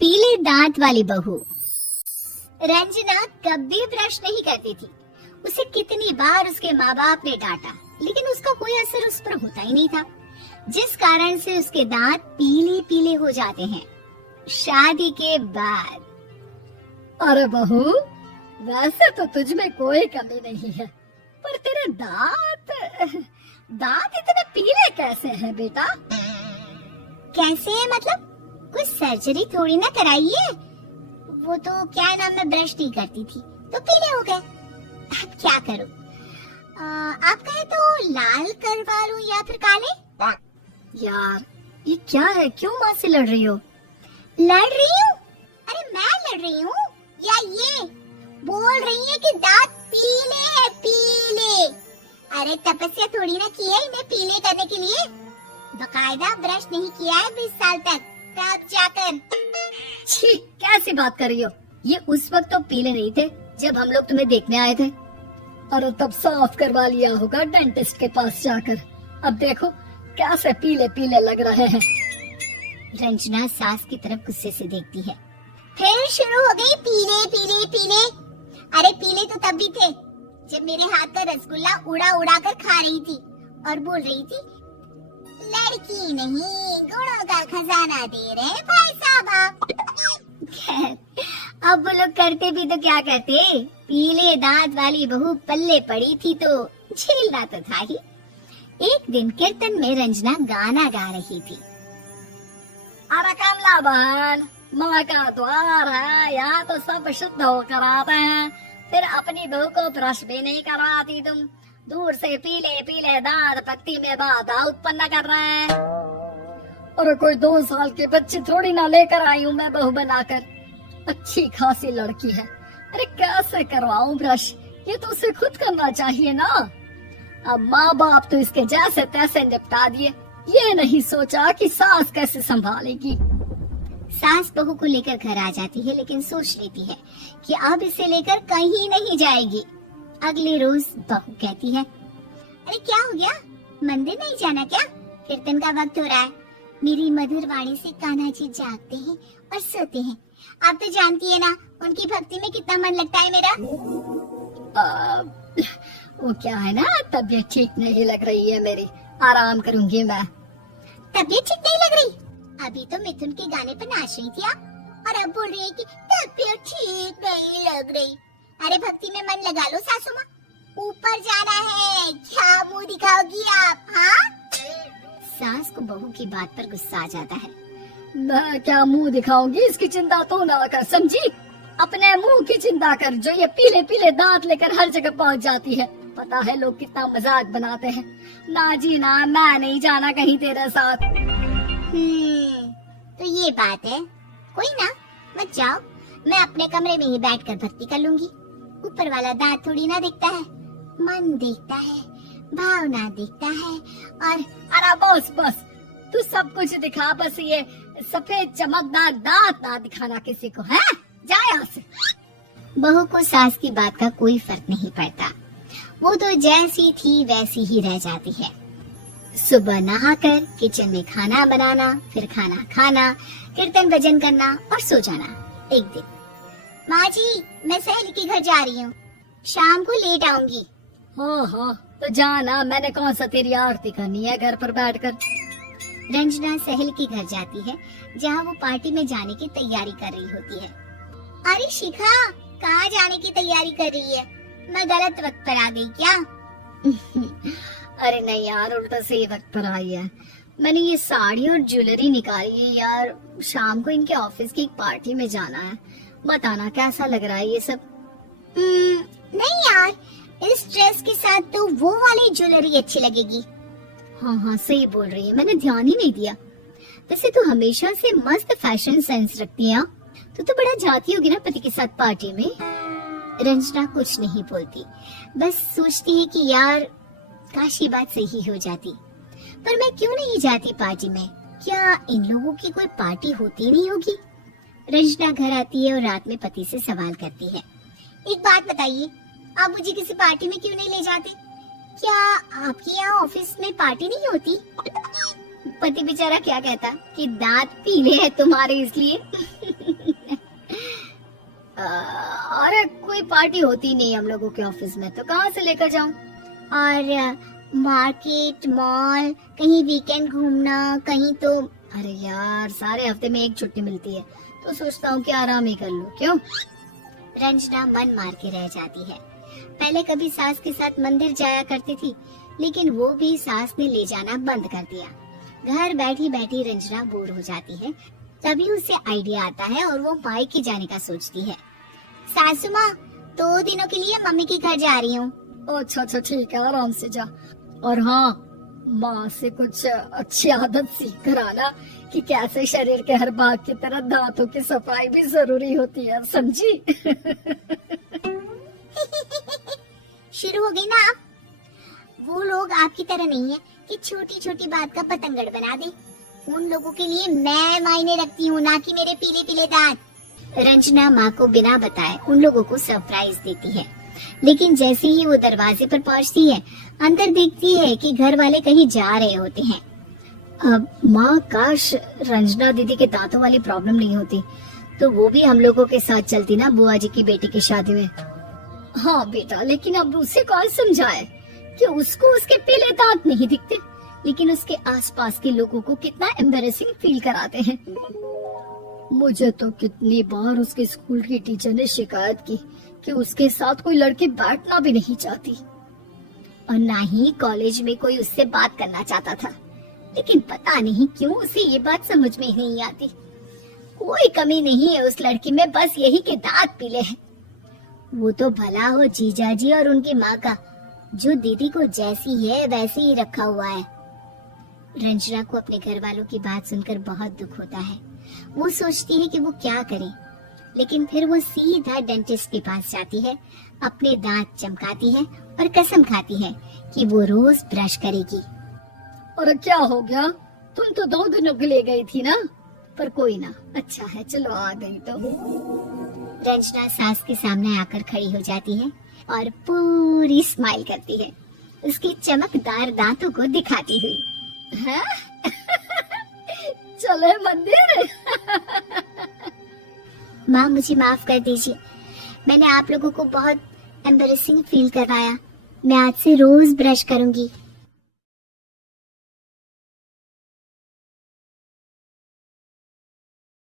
पीले दांत वाली बहू। रंजना कभी ब्रश नहीं करती थी। उसे कितनी बार उसके माँ बाप ने डांटा, लेकिन उसका कोई असर उस पर होता ही नहीं था, जिस कारण से उसके दांत पीले पीले हो जाते हैं शादी के बाद। अरे बहू, वैसे तो तुझ में कोई कमी नहीं है, पर तेरे दांत इतने पीले कैसे हैं बेटा? कैसे है मतलब? कोई सर्जरी थोड़ी ना कराई है। वो तो क्या नाम, मैं ब्रश नहीं करती थी तो पीले हो गए। अब क्या करूं? आप कहे तो लाल करवा लूं या फिर काले? यार ये क्या है, क्यों माँ से लड़ रही हो? लड़ रही हूँ? अरे मैं लड़ रही हूँ या ये बोल रही है कि दांत पीले है, पीले। अरे तपस्या थोड़ी ना की है इन्हें पीले करने के लिए। बकायदा ब्रश नहीं किया है 20 साल तक, तब जाकर। छी, कैसी बात कर रही हो? ये उस वक्त तो पीले नहीं थे जब हम लोग तुम्हें देखने आए थे। अरे तब साफ करवा लिया होगा डेंटिस्ट के पास जाकर। अब देखो कैसे पीले पीले लग रहे हैं। रंजना सास की तरफ गुस्से से देखती है। फिर शुरू हो गई पीले पीले पीले। अरे पीले तो तब भी थे जब मेरे हाथ का रसगुल्ला उड़ा उड़ा कर खा रही थी और बोल रही थी, लड़की नहीं गुणों का खजाना दे रहे भाई साहब आप। अब वो लोग करते भी तो क्या करते, पीले दांत वाली बहू पल्ले पड़ी थी तो झेलना तो था ही। एक दिन कीर्तन में रंजना गाना गा रही थी। अरे कमला बहन, माँ का द्वार है, यहाँ तो सब शुद्ध होकर आते हैं, फिर अपनी बहू को ब्रश भी नहीं करवाती तुम। दूर से पीले पीले दांत पत्ती में बाधा उत्पन्न कर रहे हैं। अरे कोई 2 साल के बच्चे थोड़ी ना लेकर आई हूँ मैं बहू बनाकर। अच्छी खासी लड़की है, अरे कैसे करवाऊं ब्रश? ये तो उसे खुद करना चाहिए ना। अब माँ बाप तो इसके जैसे तैसे निपटा दिए, ये नहीं सोचा कि सास कैसे संभालेगी। सास बहू को लेकर घर आ जाती है, लेकिन सोच लेती है कि अब इसे लेकर कहीं नहीं जाएगी। अगले रोज बहू कहती है, अरे क्या हो गया, मंदिर नहीं जाना क्या? कीर्तन का वक्त हो रहा है। मेरी मधुर वाणी से कान्हा जी जागते हैं और सोते हैं। आप तो जानती है ना उनकी भक्ति में कितना मन लगता है मेरा। वो क्या है ना, तबीयत ठीक नहीं लग रही है मेरी, आराम करूंगी मैं। तबीयत ठीक नहीं लग रही? अभी तो मिथुन के गाने पर नाच रही थी आप, और अब बोल रही है कि तबीयत ठीक नहीं लग रही। अरे भक्ति में मन लगा लो सासू माँ, ऊपर जाना है, क्या मुंह दिखाओगी आप? हाँ? सास को बहू की बात पर गुस्सा आ जाता है। मैं क्या मुंह दिखाऊंगी, इसकी चिंता तो ना कर, समझी? अपने मुंह की चिंता कर, जो ये पीले पीले दांत लेकर हर जगह पहुंच जाती है। पता है लोग कितना मजाक बनाते हैं। ना जी ना, मैं नहीं जाना कहीं तेरे साथ। तो ये बात है, कोई ना, मत जाओ, मैं अपने कमरे में ही बैठकर भक्ति कर लूंगी। ऊपर वाला दांत थोड़ी ना देखता है, मन देखता है, भावना देखता है। और अरे बस बस, तू सब कुछ दिखा, बस ये सफेद चमकदार दांत ना दिखाना किसी को, है? जा यहाँ से। बहू को सास की बात का कोई फर्क नहीं पड़ता, वो तो जैसी थी वैसी ही रह जाती है। सुबह नहाकर किचन में खाना बनाना, फिर खाना खाना, कीर्तन भजन करना और सो जाना। एक दिन, माँ जी मैं सहेली के घर जा रही हूँ, शाम को लेट आऊंगी। हाँ हाँ तो जाना, मैंने कौन सा तेरी आरती करनी है घर पर बैठकर। रंजना सहेली के घर जाती है, जहाँ वो पार्टी में जाने की तैयारी कर रही होती है। अरे शिखा, कहाँ जाने की तैयारी कर रही है? मैं गलत वक्त पर आ गई क्या? अरे नहीं यार, उल्टा सही वक्त पर आई है। मैंने ये साड़ी और ज्वेलरी निकाली है यार, शाम को इनके ऑफिस की एक पार्टी में जाना है। बताना कैसा लग रहा है ये सब? नहीं यार, इस ड्रेस के साथ तो वो वाली ज्वेलरी अच्छी लगेगी। हाँ हाँ सही बोल रही है, मैंने ध्यान ही नहीं दिया। वैसे तो हमेशा से मस्त फैशन सेंस रखती है, तो बड़ा जाती होगी ना पति के साथ पार्टी में। रंजना कुछ नहीं बोलती, बस सोचती है कि यार काश ये बात सही हो जाती, पर मैं क्यों नहीं जाती पार्टी में? क्या इन लोगों की कोई पार्टी होती नहीं होगी? रंजना घर आती है और रात में पति से सवाल करती है, एक बात बताइए, आप मुझे किसी पार्टी में क्यों नहीं ले जाते? क्या आपके यहाँ ऑफिस में पार्टी नहीं होती? पति बेचारा क्या कहता कि दांत पीले हैं तुम्हारे इसलिए। अरे कोई पार्टी होती नहीं हम लोगों के ऑफिस में, तो कहाँ से लेकर जाऊं? और मार्केट, मॉल, कहीं वीकेंड घूमना, कहीं तो। अरे यार, सारे हफ्ते में एक छुट्टी मिलती है, तो सोचता हूँ कि आराम ही कर लूं। क्यों? रंजना मन मार के रह जाती है। पहले कभी सास के साथ मंदिर जाया करती थी, लेकिन वो भी सास ने ले जाना बंद कर दिया। घर बैठी बैठी रंजना बोर हो जाती है। तभी उसे आइडिया आता है और वो मायके जाने का सोचती है। सासू माँ, 2 दिनों के लिए मम्मी के घर जा रही हूँ। अच्छा अच्छा ठीक है, आराम से जा। और हाँ, माँ से कुछ अच्छी आदत सीख कर आना कि कैसे शरीर के हर भाग की तरह दांतों की सफाई भी जरूरी होती है, समझी? शुरू हो गई ना आप? वो लोग आपकी तरह नहीं है कि छोटी छोटी बात का पतंगड़ बना दे। उन लोगों के लिए मैं मायने रखती हूँ, ना कि मेरे पीले पीले दांत। रंजना माँ को बिना बताए उन लोगों को सरप्राइज देती है, लेकिन जैसे ही वो दरवाजे पर पहुँचती है, अंदर देखती है कि घर वाले कहीं जा रहे होते हैं। अब माँ, काश रंजना दीदी के दांतों वाली प्रॉब्लम नहीं होती, तो वो भी हम लोगों के साथ चलती ना बुआ जी की बेटी की शादी में। हाँ बेटा, लेकिन अब उसे कौन समझाए कि उसको उसके पीले दांत नहीं दिखते, लेकिन उसके आसपास के लोगों को कितना एम्बैरेसिंग फील कराते हैं। मुझे तो कितनी बार उसके स्कूल की टीचर ने शिकायत की कि उसके साथ कोई लड़की बैठना भी नहीं चाहती, और ना ही कॉलेज में कोई उससे बात करना चाहता था। लेकिन पता नहीं क्यों उसे ये बात समझ में ही नहीं आती। कोई कमी नहीं है उस लड़की में, बस यही के दांत पीले हैं। वो तो भला हो जीजा जी और उनकी माँ का, जो दीदी को जैसी है वैसे ही रखा हुआ है। रंजना को अपने घर वालों की बात सुनकर बहुत दुख होता है। वो सोचती है कि वो क्या करे, लेकिन फिर वो सीधा डेंटिस्ट के पास जाती है, अपने दांत चमकाती है और कसम खाती है कि वो रोज ब्रश करेगी। और क्या हो गया? तुम तो 2 दिनों के लिए गई थी ना? पर कोई ना, अच्छा है, चलो आ गई तो। रंजना सास के सामने आकर खड़ी हो जाती है और पूरी स्माइल करती है, उसके चमकदार दांतों को दिखाती हुई। हैं? चले मंदिर? माँ, मुझे माफ कर दीजिए, मैंने आप लोगों को बहुत एम्बैरेसिंग फील करवाया। मैं आज से रोज ब्रश करूंगी।